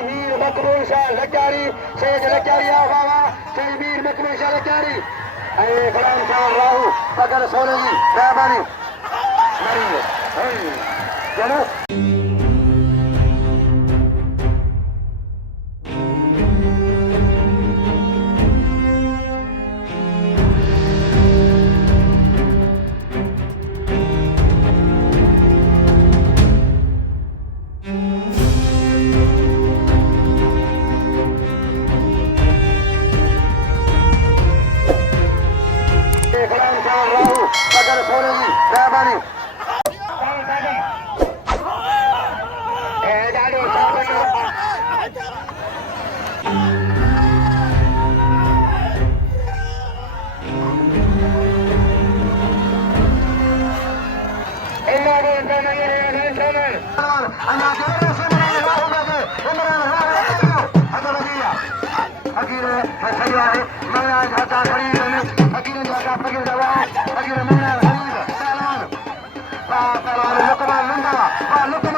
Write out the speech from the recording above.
मीर मकबूल शाह लचारी शेख लचारिया बाबा सही मीर मकबूल शाह लचारी गुलाम खान राहू पकड़ सोने की मेहरबानी चलो गुलाम खान राहू पकड़ सोने की मेहरबानी Look